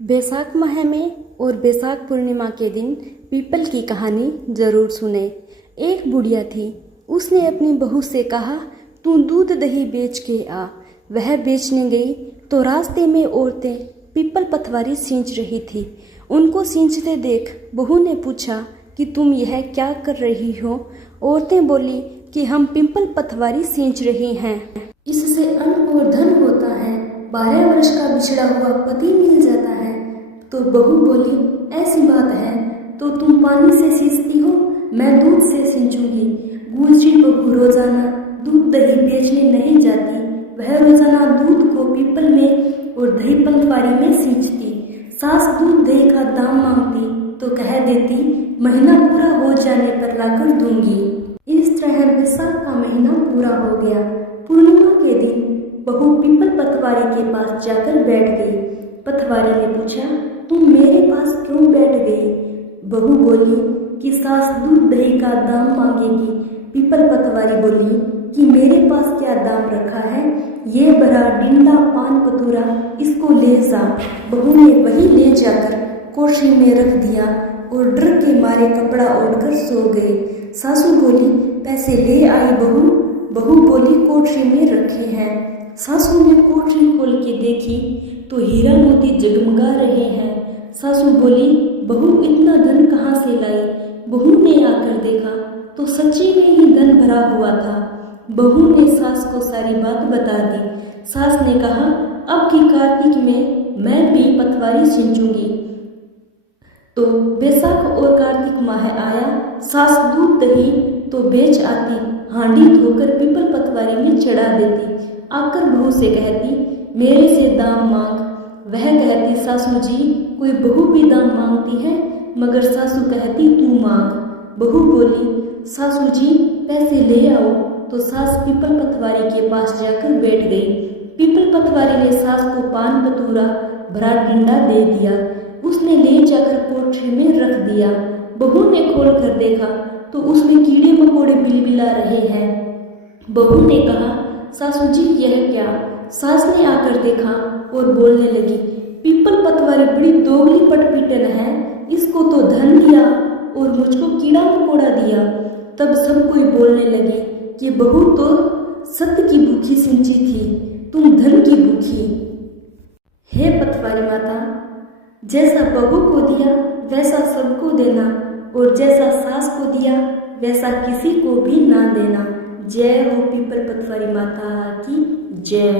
बैसाख माह में और बैसाख पूर्णिमा के दिन पीपल की कहानी जरूर सुने। एक बुढ़िया थी, उसने अपनी बहू से कहा, तू दूध दही बेच के आ। वह बेचने गई तो रास्ते में औरतें पीपल पतवारी सींच रही थी। उनको सींचते देख बहू ने पूछा कि तुम यह क्या कर रही हो? औरतें बोली कि हम पीपल पतवारी सींच रही हैं, इससे अन्न और धन होता है, 12 वर्ष का बिछड़ा हुआ पति मिल जाता है। तो बहू बोली, ऐसी बात है तो तुम पानी से सींचती हो, मैं दूध से सींचूंगी। गुजरी बहू रोजाना दूध दही बेचने नहीं जाती, वह रोजाना दूध को पीपल में और दही पतवारी में सींचती। सास दूध दही का दाम मांगती तो कह देती, महीना पूरा हो जाने पर लाकर दूंगी। इस तरह बैसाख का महीना पूरा हो गया। पूर्णिमा के दिन बहू पीपल पतवारी के पास जाकर बैठ गई। पतवारी ने पूछा, तुम मेरे पास क्यों बैठ गई? बहू बोली कि सास दूध दही का दाम मांगेगी। पीपल पतवारी बोली कि मेरे पास क्या दाम रखा है, ये बड़ा डिंडा पान पतूरा, इसको ले जा। बहू ने वही ले जाकर कोठरी में रख दिया और डर के मारे कपड़ा ओढ़कर सो गए। सासू बोली, पैसे ले आई बहू? बहू बोली, कोठरी में रखे हैं। सासू ने कोठरी खोल के देखी तो हीरा मोती जगमगा रहे हैं। सासू बोली, बहू इतना धन कहाँ से लाई? बहू ने आकर देखा तो सच्ची में ही धन भरा हुआ था। बहू ने सास को सारी बात बता दी। सास ने कहा, अब की कार्तिक में मैं भी पतवारी सींचूंगी। तो बैसाख और कार्तिक माह आया। सास दूध दही तो बेच आती, हांडी धोकर पीपल पतवारी में चढ़ा देती। आकर बहू से कहती, मेरे से दाम मांग। वह कहती, सासू जी कोई बहू भी दाम मांगती है? मगर सासू कहती, तू मांग। बहू बोली, सासू जी पैसे ले आओ। तो सास पीपल पतवारी के पास जाकर बैठ गई। पीपल पतवारी ने सास को पान पतूरा भरा डिंडा दे दिया। उसने ले जाकर कोठरी में रख दिया। बहू ने खोल कर देखा तो उसमें कीड़े मकोड़े बिलबिला रहे हैं। बहू ने कहा, सासू जी यह क्या? सास ने आकर देखा और बोलने लगी, पीपल पतवारी बड़ी दोगली पटपीटन है, इसको तो धन दिया और मुझको कीड़ा मकोड़ा दिया। तब सब कोई बोलने लगे कि बहू तो सत्य की भूखी सिंची थी, तुम धन की भूखी। हे पतवारी माता, जैसा बहू को दिया वैसा सबको देना, और जैसा सास को दिया वैसा किसी को भी ना देना। जय हो पीपल पतवारी माता की जय।